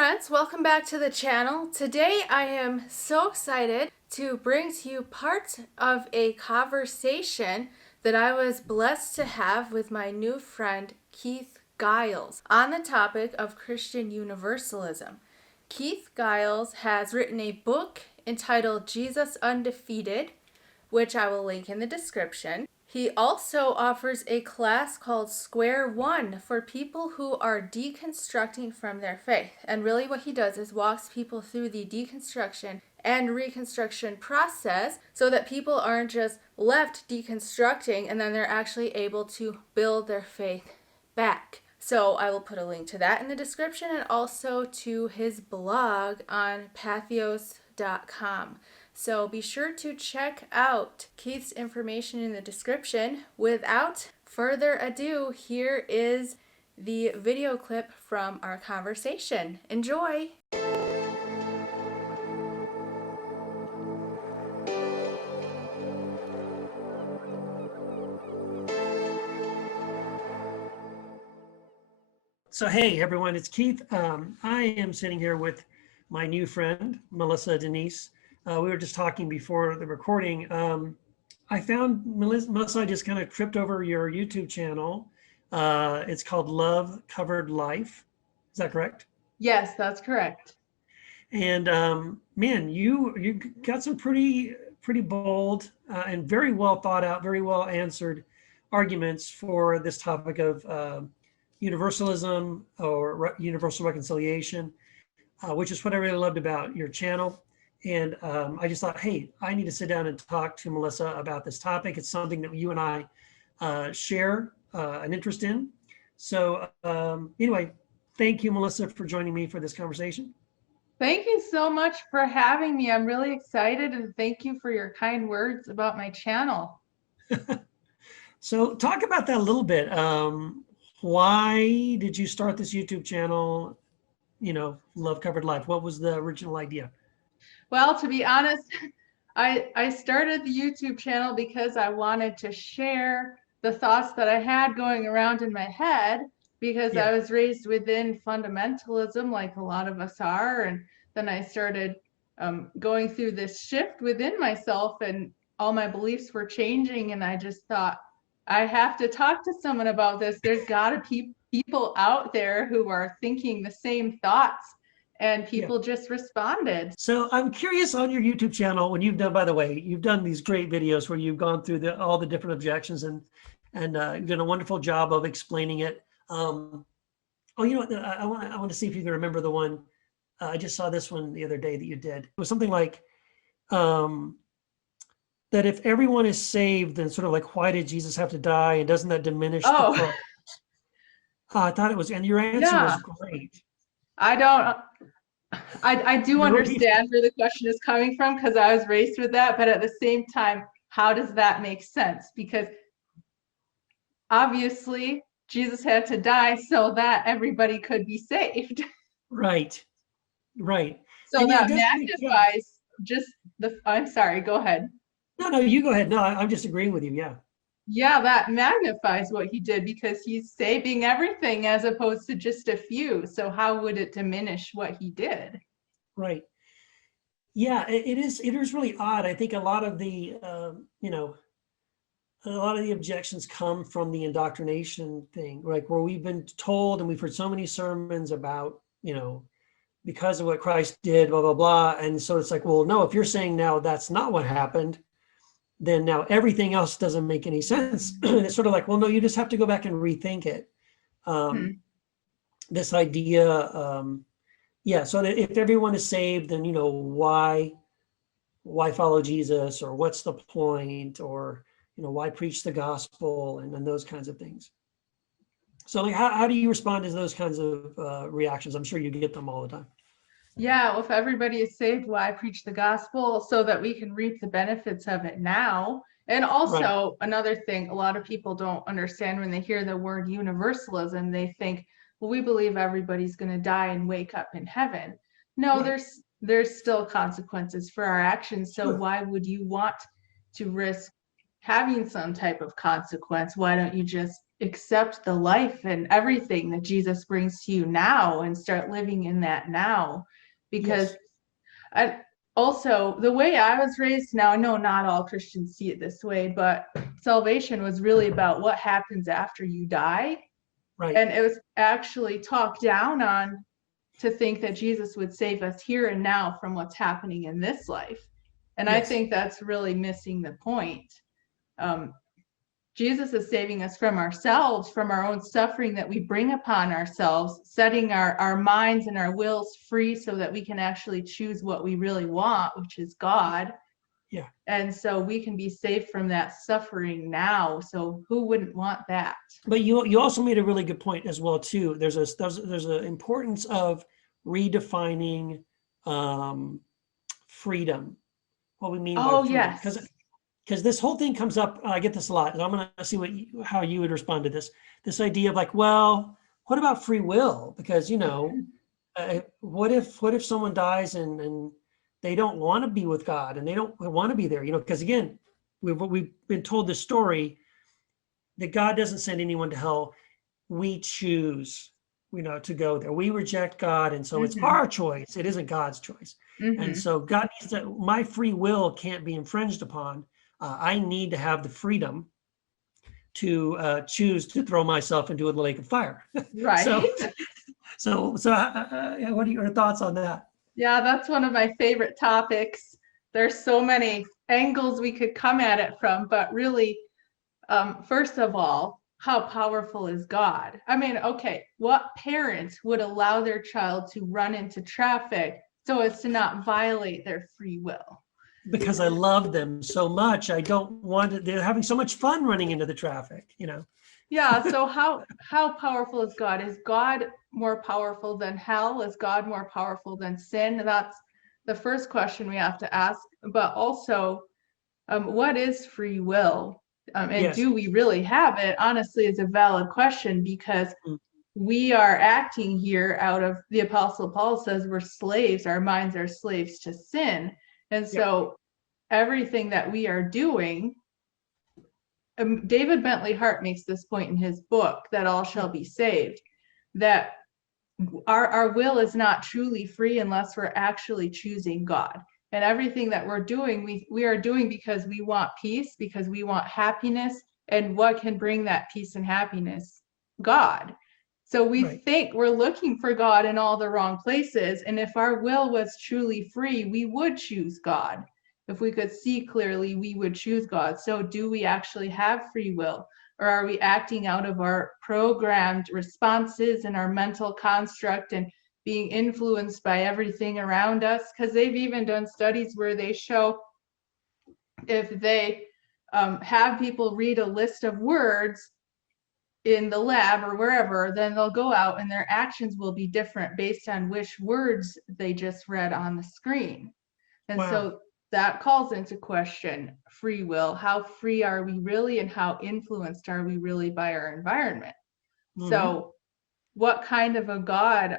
friends, welcome back to the channel. Today I am so excited to bring to you part of a conversation that I was blessed to have with my new friend Keith Giles on the topic of Christian Universalism. Keith Giles has written a book entitled Jesus Undefeated, which I will link in the description. He also offers a class called Square One for people who are deconstructing from their faith. And really what he does is walks people through the deconstruction and reconstruction process so that people aren't just left deconstructing and then they're actually able to build their faith back. So I will put a link to that in the description and also to his blog on Patheos.com. So be sure to check out Keith's information in the description. Without further ado, here is the video clip from our conversation. Enjoy! So, hey, everyone, it's Keith. I am sitting here with my new friend, Melissa Denise. We were just talking before the recording. I found, Melissa, I just kind of tripped over your YouTube channel. It's called Love Covered Life. Is that correct? Yes, that's correct. And man, you got some pretty bold and very well thought out, very well answered arguments for this topic of universalism or universal reconciliation, which is what I really loved about your channel. And I just thought, hey, I need to sit down and talk to Melissa about this topic. It's something that you and I share an interest in. So anyway, thank you, Melissa, for joining me for this conversation. Thank you so much for having me. I'm really excited, and thank you for your kind words about my channel. So talk about that a little bit. Why did you start this YouTube channel, Love Covered Life? What was the original idea? Well, to be honest, I started the YouTube channel because I wanted to share the thoughts that I had going around in my head, because I was raised within fundamentalism like a lot of us are. And then I started going through this shift within myself, and all my beliefs were changing. And I just thought, I have to talk to someone about this. There's got to be people out there who are thinking the same thoughts. And people just responded. So I'm curious, on your YouTube channel, when you've done, by the way, you've done these great videos where you've gone through all the different objections and you've done a wonderful job of explaining it. You know what? I want to see if you can remember the one. I just saw this one the other day that you did. It was something like that if everyone is saved, then sort of like, why did Jesus have to die? And doesn't that diminish the cross? I thought it was, and your answer was great. I do understand where the question is coming from, because I was raised with that, but at the same time, how does that make sense? Because obviously Jesus had to die so that everybody could be saved. Right. So and that magnifies I'm sorry, go ahead. No, you go ahead. No, I'm just agreeing with you. Yeah, that magnifies what he did, because he's saving everything as opposed to just a few. So how would it diminish what he did? Right. Yeah, it is really odd. I think a lot of the objections come from the indoctrination thing, like where we've been told, and we've heard so many sermons about, because of what Christ did, blah, blah, blah. And so it's like, well, no, if you're saying now that's not what happened, then now everything else doesn't make any sense. It's sort of like, well, no, you just have to go back and rethink it. This idea, so that if everyone is saved, then, why follow Jesus, or what's the point, or, why preach the gospel, and those kinds of things. So like, how do you respond to those kinds of reactions? I'm sure you get them all the time. Yeah, well, if everybody is saved, why preach the gospel? So that we can reap the benefits of it now. And also another thing, a lot of people don't understand when they hear the word universalism, they think, well, we believe everybody's going to die and wake up in heaven. No, there's still consequences for our actions. So why would you want to risk having some type of consequence, why don't you just accept the life and everything that Jesus brings to you now and start living in that now? Because Yes. I also, the way I was raised, now I know not all Christians see it this way, but salvation was really about what happens after you die. Right. And it was actually talked down on to think that Jesus would save us here and now from what's happening in this life. And I Yes. think that's really missing the point. Um, Jesus is saving us from ourselves, from our own suffering that we bring upon ourselves, setting our minds and our wills free so that we can actually choose what we really want, which is God. Yeah. And so we can be saved from that suffering now. So who wouldn't want that? But you also made a really good point as well too. There's a importance of redefining freedom. What we mean by Oh, freedom, yes. because this whole thing comes up. I get this a lot, and I'm going to see how you would respond to this. This idea of like, well, what about free will? Because what if someone dies and they don't want to be with God and they don't want to be there? Because again, we've been told this story that God doesn't send anyone to hell. We choose, to go there. We reject God, and so it's our choice. It isn't God's choice. And so God needs to. My free will can't be infringed upon. I need to have the freedom to choose to throw myself into a lake of fire. Right. so what are your thoughts on that? Yeah, that's one of my favorite topics. There's so many angles we could come at it from, but really, first of all, how powerful is God? I mean, okay, what parent would allow their child to run into traffic so as to not violate their free will? Because I love them so much, I don't want it. They're having so much fun running into the traffic, Yeah, so how powerful is God? Is God more powerful than hell? Is God more powerful than sin? That's the first question we have to ask. But also, what is free will? And Yes. do we really have it? Honestly, is a valid question because we are acting here out of, the Apostle Paul says we're slaves, our minds are slaves to sin. And so everything that we are doing, David Bentley Hart makes this point in his book, That All Shall Be Saved, that our will is not truly free unless we're actually choosing God. And everything that we're doing, we are doing because we want peace, because we want happiness. And what can bring that peace and happiness? God. So we think we're looking for God in all the wrong places. And if our will was truly free, we would choose God. If we could see clearly, we would choose God. So do we actually have free will? Or are we acting out of our programmed responses and our mental construct and being influenced by everything around us? Because they've even done studies where they show if they have people read a list of words in the lab or wherever, then they'll go out and their actions will be different based on which words they just read on the screen. And so that calls into question free will. How free are we really, and how influenced are we really by our environment? So what kind of a God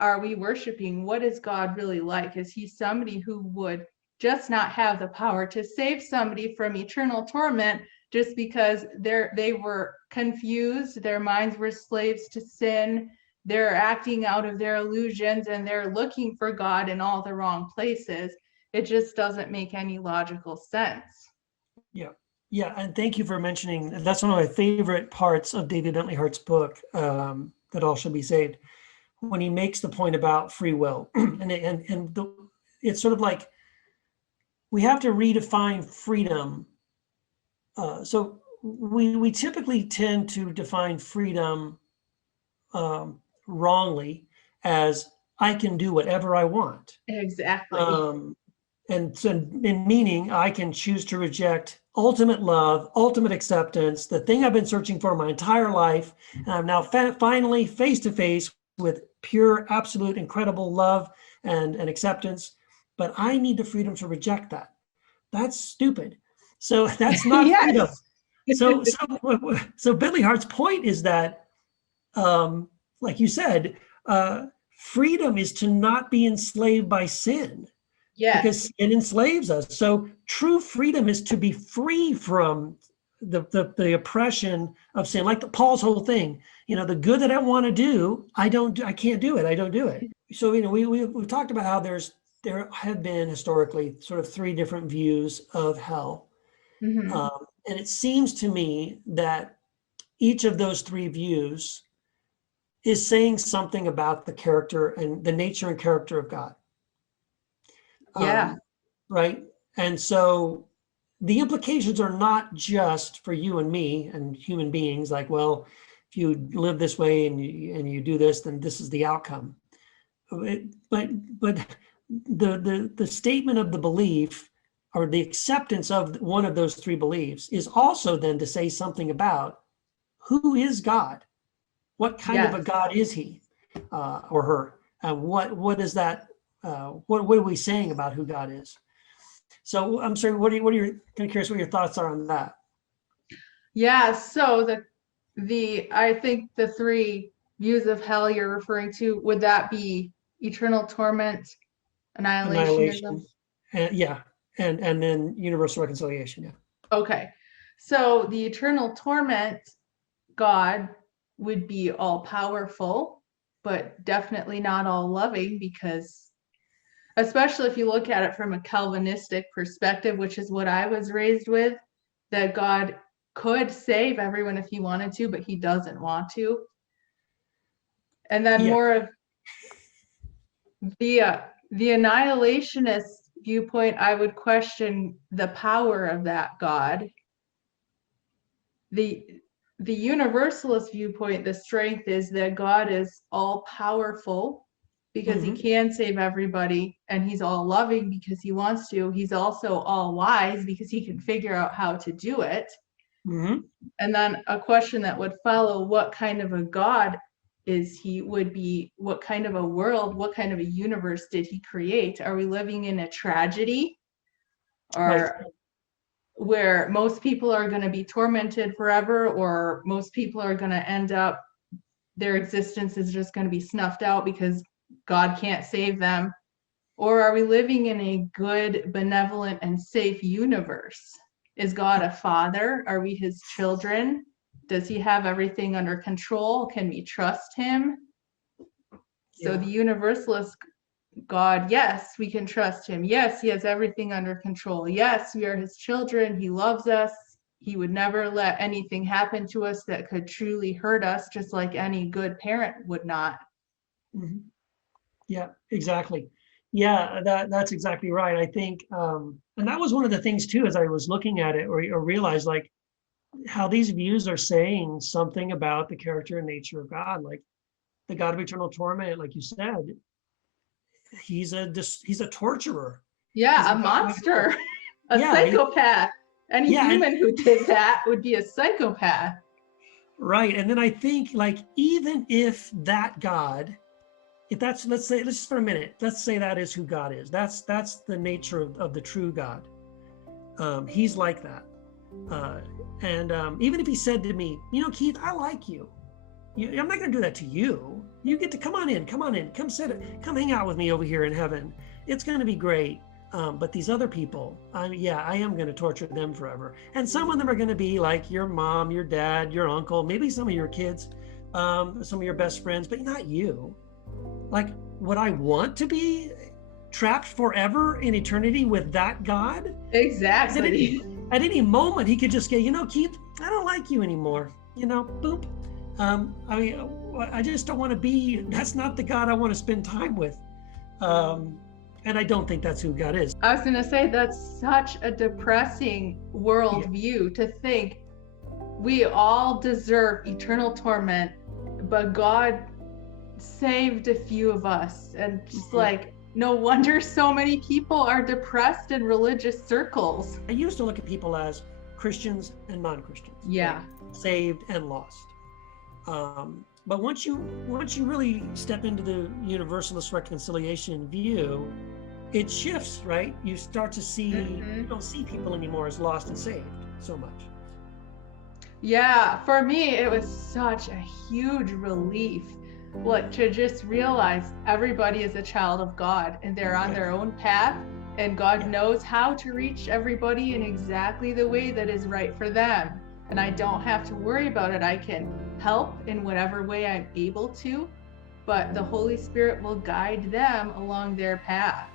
are we worshiping? What is God really like? Is he somebody who would just not have the power to save somebody from eternal torment just because they were confused, their minds were slaves to sin, they're acting out of their illusions, and they're looking for God in all the wrong places? It just doesn't make any logical sense. Yeah, and thank you for mentioning. That's one of my favorite parts of David Bentley Hart's book, That All Shall Be Saved, when he makes the point about free will, it's sort of like we have to redefine freedom. So we typically tend to define freedom wrongly as I can do whatever I want. Exactly. And so in meaning, I can choose to reject ultimate love, ultimate acceptance, the thing I've been searching for my entire life. And I'm now finally face to face with pure, absolute, incredible love and acceptance. But I need the freedom to reject that. That's stupid. So that's not freedom. So Bentley Hart's point is that, like you said, freedom is to not be enslaved by sin. because it enslaves us. So true freedom is to be free from the oppression of sin, like Paul's whole thing. The good that I want to do, I can't do it. I don't do it. So we've talked about how there have been historically sort of three different views of hell, and it seems to me that each of those three views is saying something about the character and the nature and character of God. Right. And so the implications are not just for you and me and human beings, like, well, if you live this way and you do this, then this is the outcome. But the statement of the belief or the acceptance of one of those three beliefs is also then to say something about who is God, what kind of a God is he or her, and what is that? What are we saying about who God is? So I'm sorry, what are you kind of curious what your thoughts are on that? Yeah, so I think the three views of hell you're referring to, would that be eternal torment, annihilationism? And then universal reconciliation. Yeah. Okay, so the eternal torment God would be all powerful, but definitely not all loving, because especially if you look at it from a Calvinistic perspective, which is what I was raised with, that God could save everyone if he wanted to, but he doesn't want to. And then more of the annihilationist viewpoint, I would question the power of that God. The universalist viewpoint, the strength is that God is all powerful because he can save everybody, and he's all loving because he wants to. He's also all wise because he can figure out how to do it. And then a question that would follow, what kind of a God is he, would be, what kind of a world, what kind of a universe did he create? Are we living in a tragedy, or where most people are going to be tormented forever, or most people are going to end up, their existence is just going to be snuffed out because God can't save them? Or are we living in a good, benevolent, and safe universe? Is God a father? Are we his children? Does he have everything under control? Can we trust him? So the universalist God, yes, we can trust him. Yes, he has everything under control. Yes, we are his children. He loves us. He would never let anything happen to us that could truly hurt us, just like any good parent would not. Yeah, exactly. Yeah, that's exactly right. I think, and that was one of the things too, as I was looking at it, or realized like how these views are saying something about the character and nature of God, like the God of eternal torment, like you said, he's a torturer. Yeah, a monster, a psychopath. Any human who did that would be a psychopath. Right. And then I think, like, even if that God, if that's, let's just for a minute, let's say that is who God is. That's the nature of the true God. He's like that. And even if he said to me, Keith, I like you. I'm not going to do that to you. You get to come on in, come hang out with me over here in heaven. It's going to be great. But these other people, I am going to torture them forever. And some of them are going to be like your mom, your dad, your uncle, maybe some of your kids, some of your best friends, but not you. Like, would I want to be trapped forever in eternity with that God? Exactly. At any moment, he could just go, Keith, I don't like you anymore. Boop. I just don't want to be, that's not the God I want to spend time with. And I don't think that's who God is. I was going to say, that's such a depressing worldview to think we all deserve eternal torment, but God saved a few of us. And just like, no wonder so many people are depressed in religious circles. I used to look at people as Christians and non-Christians. Yeah. Like, saved and lost. But once you really step into the universalist reconciliation view, it shifts, right? You start to see, you don't see people anymore as lost and saved so much. Yeah, for me, it was such a huge relief, to just realize everybody is a child of God and they're on their own path, and God knows how to reach everybody in exactly the way that is right for them. And I don't have to worry about it. I can help in whatever way I'm able to, but the Holy Spirit will guide them along their path.